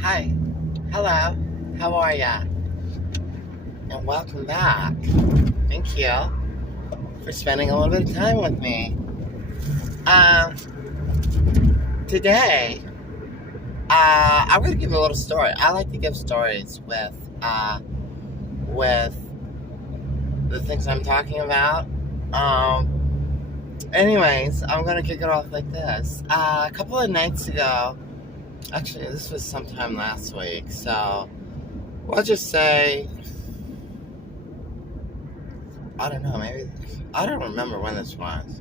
Hi. Hello. How are ya? And welcome back. Thank you for spending a little bit of time with me. Um, Today, I'm going to give a little story. I like to give stories with the things I'm talking about. Anyways, I'm going to kick it off like this. A couple of nights ago, actually, this was sometime last week, so we'll just say, I don't know, maybe, I don't remember when this was.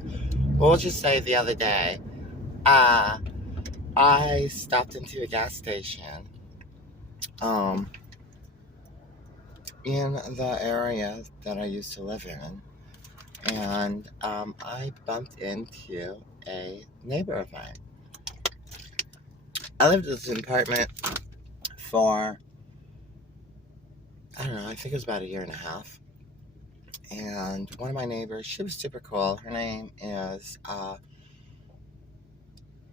We'll just say the other day, I stopped into a gas station, in the area that I used to live in, and, I bumped into a neighbor of mine. I lived in this apartment for, I don't know, I think it was about a year and a half, and one of my neighbors, she was super cool. Her name is,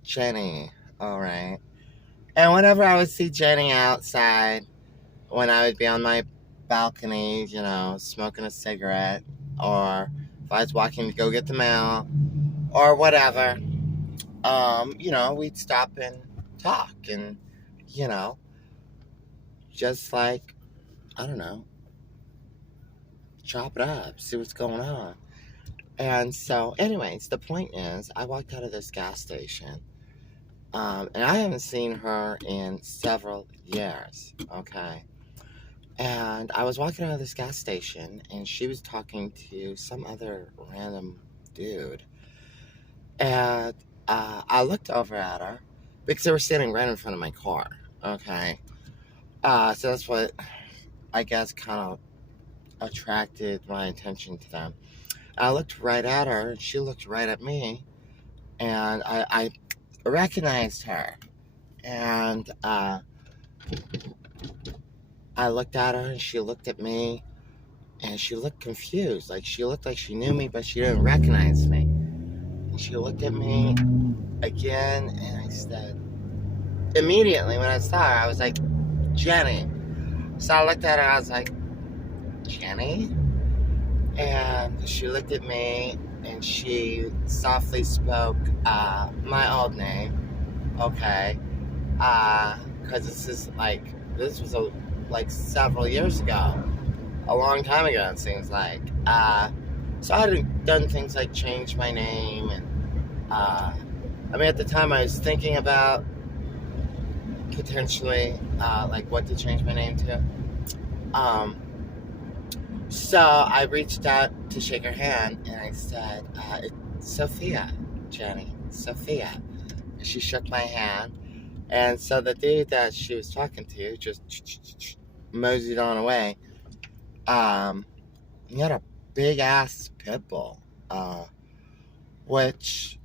Jenny, alright. And whenever I would see Jenny outside, when I would be on my balcony, smoking a cigarette, or if I was walking to go get the mail, or whatever, we'd stop and talk and, you know, just like, I don't know, chop it up, see what's going on. And so, anyways, the point is, I walked out of this gas station, and I haven't seen her in several years, okay? And I was walking out of this gas station, and she was talking to some other random dude. And I looked over at her because they were standing right in front of my car, okay? So that's what I guess kind of attracted my attention to them. I looked right at her, and she looked right at me, and I recognized her. And I looked at her, and she looked at me, and she looked confused. Like, she looked like she knew me, but she didn't recognize me. And she looked at me again, and I said, immediately when I saw her, I was like, Jenny. So I looked at her, I was like, Jenny? And she looked at me, and she softly spoke my old name, okay? Because this was several years ago. A long time ago, it seems like. So I had done things like change my name, and at the time I was thinking about potentially what to change my name to. So I reached out to shake her hand, and I said, "It's Sophia, Jenny, Sophia." And she shook my hand, and so the dude that she was talking to just moseyed on away. He had a big ass pit bull, which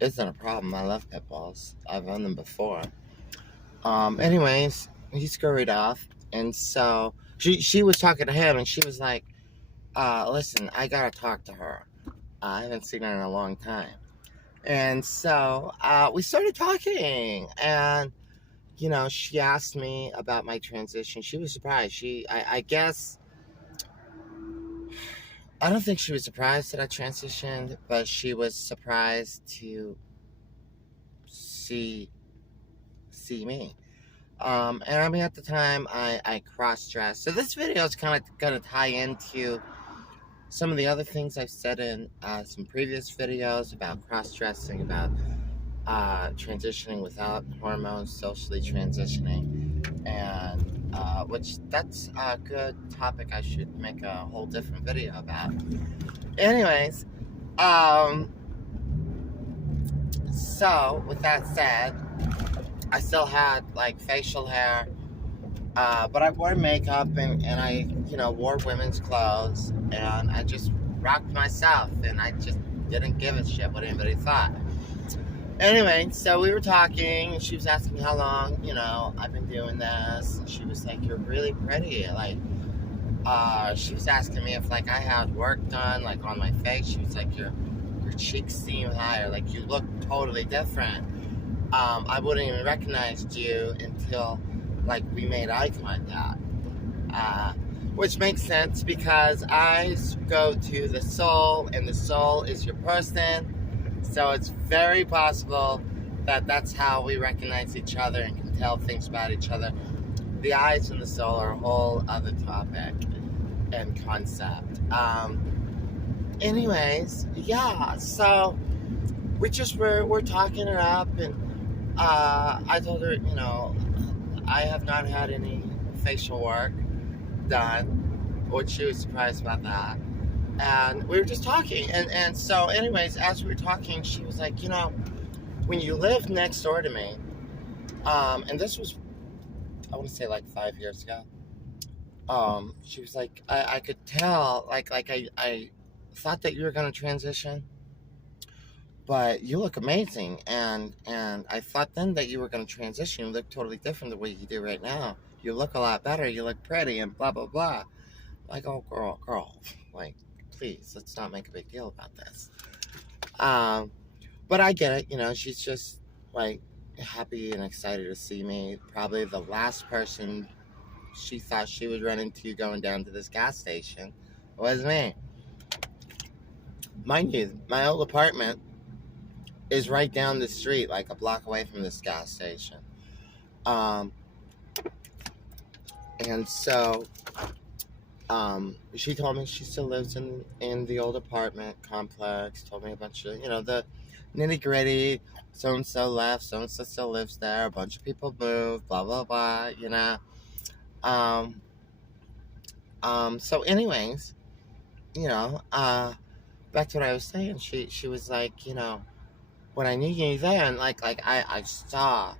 isn't a problem. I love pit bulls. I've owned them before. Anyways, he scurried off, and so she was talking to him, and she was like, listen, I gotta talk to her. I haven't seen her in a long time. And so we started talking, and she asked me about my transition. She was surprised. I guess, I don't think she was surprised that I transitioned, but she was surprised to see me. And at the time, I cross-dressed. So this video is kind of going to tie into some of the other things I've said in some previous videos about cross-dressing, about transitioning without hormones, socially transitioning, and which that's a good topic I should make a whole different video about. Anyways, so with that said, I still had facial hair, but I wore makeup, and I wore women's clothes, and I just rocked myself, and I just didn't give a shit what anybody thought. Anyway, so we were talking, and she was asking how long, I've been doing this, and she was like, you're really pretty, she was asking me if, I had work done, on my face. She was like, your cheeks seem higher, you look totally different. I wouldn't even recognized you until, like, we made eye contact. Which makes sense because eyes go to the soul, and the soul is your person. So it's very possible that that's how we recognize each other and can tell things about each other. The eyes and the soul are a whole other topic and concept. Anyways, yeah, so we're talking her up, and I told her, I have not had any facial work done, which she was surprised about that. And we were just talking, and so anyways, as we were talking, she was like, when you lived next door to me, and this was, I want to say, like 5 years ago, she was like, I could tell, like I thought that you were going to transition, but you look amazing, and I thought then that you were going to transition. You look totally different the way you do right now. You look a lot better, you look pretty, and blah blah blah. Like, oh girl, like, please, let's not make a big deal about this. But I get it, she's just like happy and excited to see me. Probably the last person she thought she would run into going down to this gas station was me. Mind you, my old apartment is right down the street, like a block away from this gas station. And so she told me she still lives in the old apartment complex, told me a bunch of, the nitty gritty, so-and-so left, so-and-so still lives there, a bunch of people moved, blah, blah, blah, So anyways, back to what I was saying, she was like, when I knew you then, like I saw,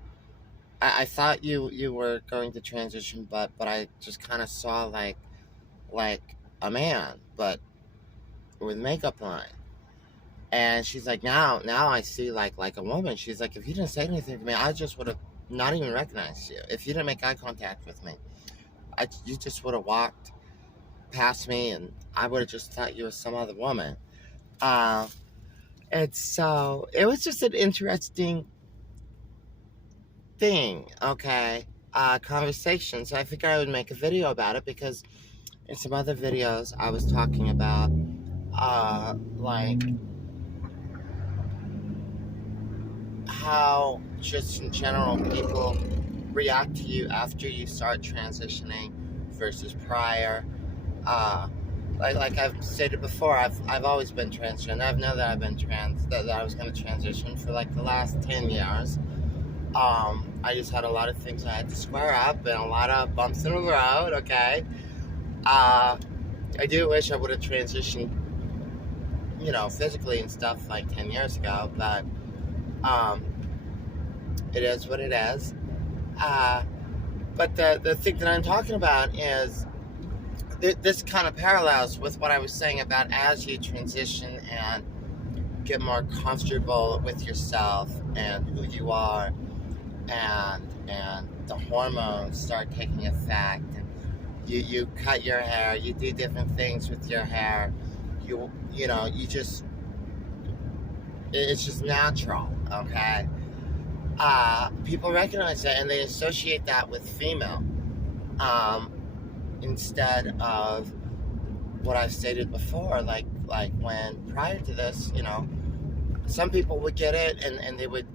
I thought you were going to transition, but I just kind of saw like a man, but with makeup on. And she's like, now I see like a woman. She's like, if you didn't say anything to me, I just would have not even recognized you. If you didn't make eye contact with me, you just would have walked past me, and I would have just thought you were some other woman. And so it was just an interesting thing, okay? Conversation. So I figured I would make a video about it, because in some other videos I was talking about like how just in general people react to you after you start transitioning versus prior. Like I've stated before, I've always been transgender. I've known that I've been that I was going to transition for like the last 10 years. I just had a lot of things I had to square up and a lot of bumps in the road, okay? I do wish I would have transitioned, physically and stuff like 10 years ago, but it is what it is. But the thing that I'm talking about is this kind of parallels with what I was saying about as you transition and get more comfortable with yourself and who you are, and the hormones start taking effect, and you cut your hair, you do different things with your hair, it's just natural, okay? People recognize that, and they associate that with female, instead of what I've stated before, like when prior to this, some people would get it and they would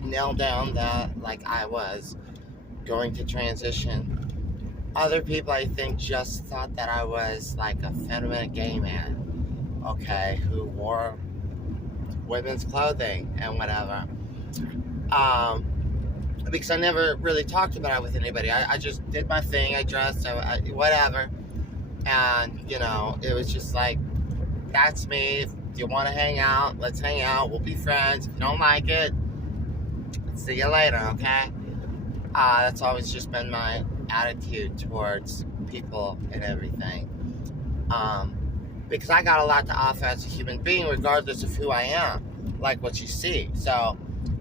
nail down that like I was going to transition. Other people, I think, just thought that I was like a feminine gay man, okay, who wore women's clothing and whatever. Because I never really talked about it with anybody. I just did my thing, I dressed, whatever. And, it was just like, that's me. If you want to hang out, let's hang out. We'll be friends. If you don't like it, see you later, okay? That's always just been my attitude towards people and everything. Because I got a lot to offer as a human being, regardless of who I am, like what you see. So,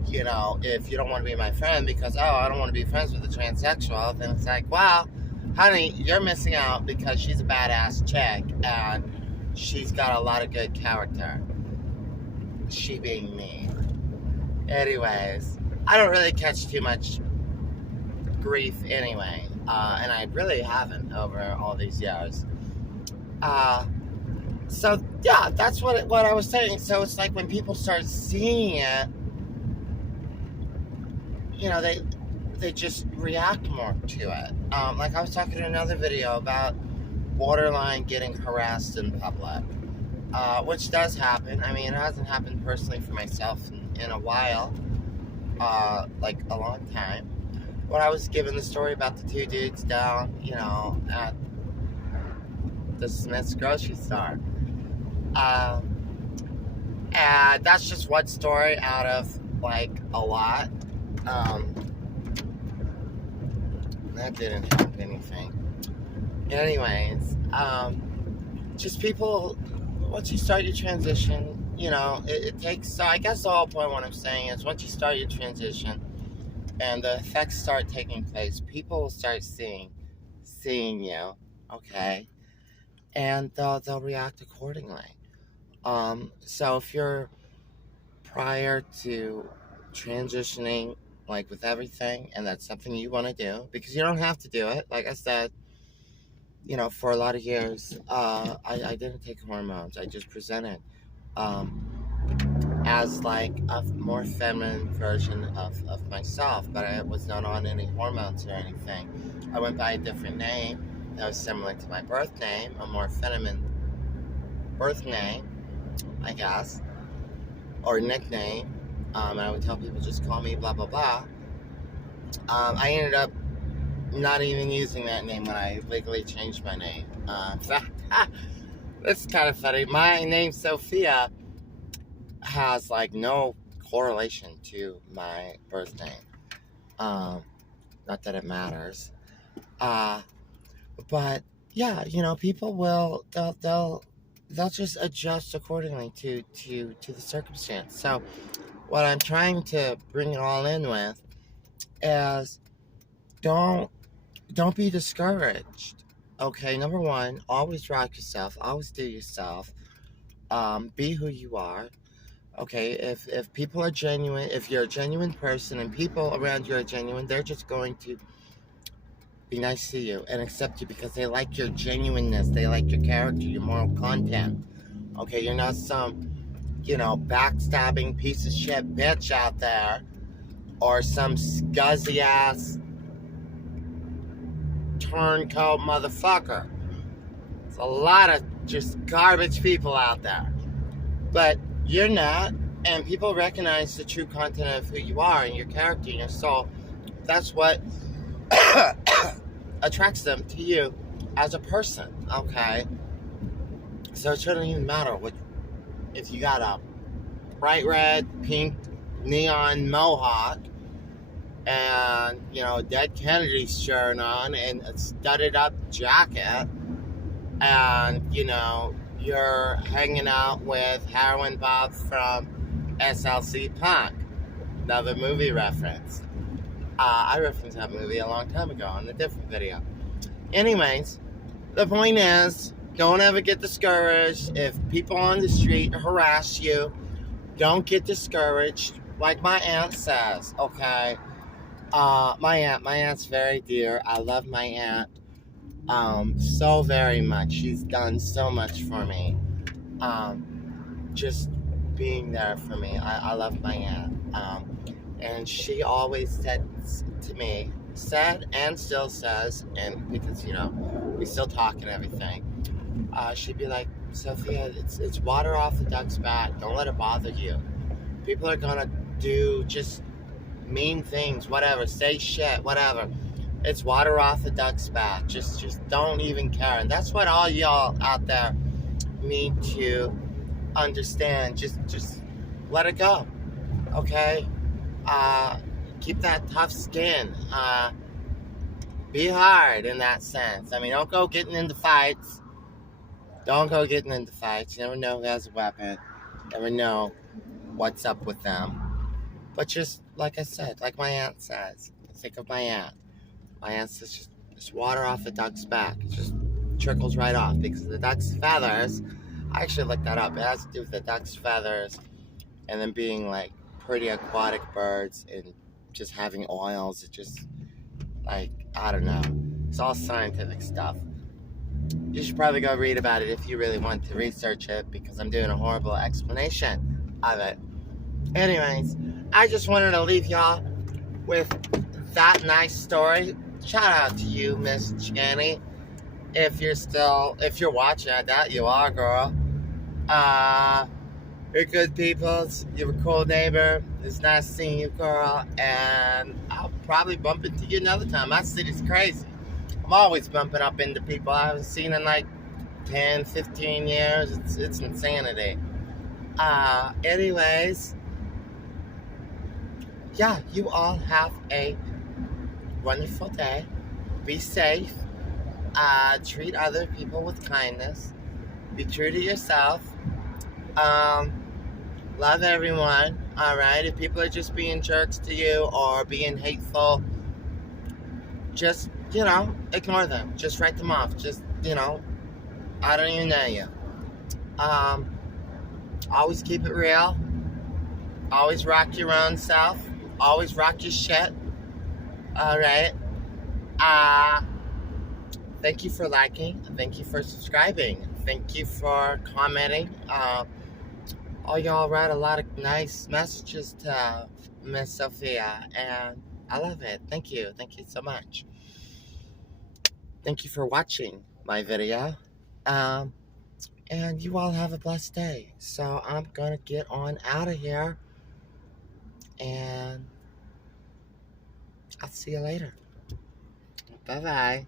if you don't want to be my friend because, I don't want to be friends with a transsexual, then it's like, well, honey, you're missing out because she's a badass chick and she's got a lot of good character. She being me. Anyways, I don't really catch too much grief anyway, and I really haven't over all these years. So yeah, that's what I was saying. So it's like when people start seeing it, you know, they just react more to it. Like I was talking in another video about borderline getting harassed in public, which does happen. I mean, it hasn't happened personally for myself in a while, like a long time. When I was given the story about the two dudes down, you know, at the Smith's grocery store. And that's just one story out of like a lot. That didn't help anything. Anyways, just people, once you start your transition, you know, it takes, so I guess the whole point what I'm saying is once you start your transition and the effects start taking place, people will start seeing you, okay, and they'll react accordingly. So if you're prior to transitioning, like with everything, and that's something you want to do, because you don't have to do it. Like I said, you know, for a lot of years, I didn't take hormones. I just presented as like a more feminine version of myself, but I was not on any hormones or anything. I went by a different name that was similar to my birth name, a more feminine birth name, I guess, or nickname. I would tell people just call me blah blah blah. I ended up not even using that name when I legally changed my name. In fact, that's kind of funny. My name Sophia has like no correlation to my birth name. Not that it matters. But yeah, you know, people will they'll just adjust accordingly to the circumstance. So what I'm trying to bring it all in with is don't be discouraged. Okay, number one, always rock yourself, always do yourself. Be who you are. Okay, if people are genuine, if you're a genuine person and people around you are genuine, they're just going to be nice to you and accept you because they like your genuineness, they like your character, your moral content. Okay, you're not some, you know, backstabbing piece of shit bitch out there, or some scuzzy ass turncoat motherfucker. There's a lot of just garbage people out there. But you're not, and people recognize the true content of who you are and your character and your soul. That's what attracts them to you as a person, okay? So it shouldn't even matter what if you got a bright red, pink, neon mohawk and, you know, Dead Kennedy's shirt on and a studded up jacket, and, you know, you're hanging out with Heroin Bob from SLC Punk, another movie reference. I referenced that movie a long time ago in a different video. Anyways, the point is, don't ever get discouraged. If people on the street harass you, don't get discouraged. Like my aunt says, okay? My aunt's very dear. I love my aunt so very much. She's done so much for me. Just being there for me. I love my aunt. And she always said and still says, and because, you know, we still talk and everything, she'd be like, Sophia, it's water off the duck's back. Don't let it bother you. People are gonna do just mean things, whatever, say shit, whatever. It's water off the duck's back. Just don't even care. And that's what all y'all out there need to understand. Just let it go. Okay? Keep that tough skin. Be hard in that sense. I mean, don't go getting into fights. Don't go getting into fights. You never know who has a weapon. You never know what's up with them. But just, like I said, like my aunt says, think of my aunt. My aunt says just water off the duck's back. It just trickles right off because the duck's feathers, I actually looked that up. It has to do with the duck's feathers and then being like pretty aquatic birds in just having oils. It just, like, I don't know. It's all scientific stuff. You should probably go read about it if you really want to research it, because I'm doing a horrible explanation of it. Anyways, I just wanted to leave y'all with that nice story. Shout out to you, Miss Jenny. If you're watching, I doubt you are, girl. You're good peoples. You're a cool neighbor. It's nice seeing you, girl. And I'll probably bump into you another time. My city's crazy. I'm always bumping up into people I haven't seen in like 10, 15 years. It's insanity. Anyways, yeah, you all have a wonderful day. Be safe. Treat other people with kindness. Be true to yourself. Love everyone. Alright? If people are just being jerks to you or being hateful, just, ignore them. Just write them off. Just, I don't even know you. Always keep it real. Always rock your own self. Always rock your shit. Alright? Thank you for liking. Thank you for subscribing. Thank you for commenting. All y'all write a lot of nice messages to Miss Sophia, and I love it. Thank you. Thank you so much. Thank you for watching my video. And you all have a blessed day. So I'm going to get on out of here, and I'll see you later. Bye-bye.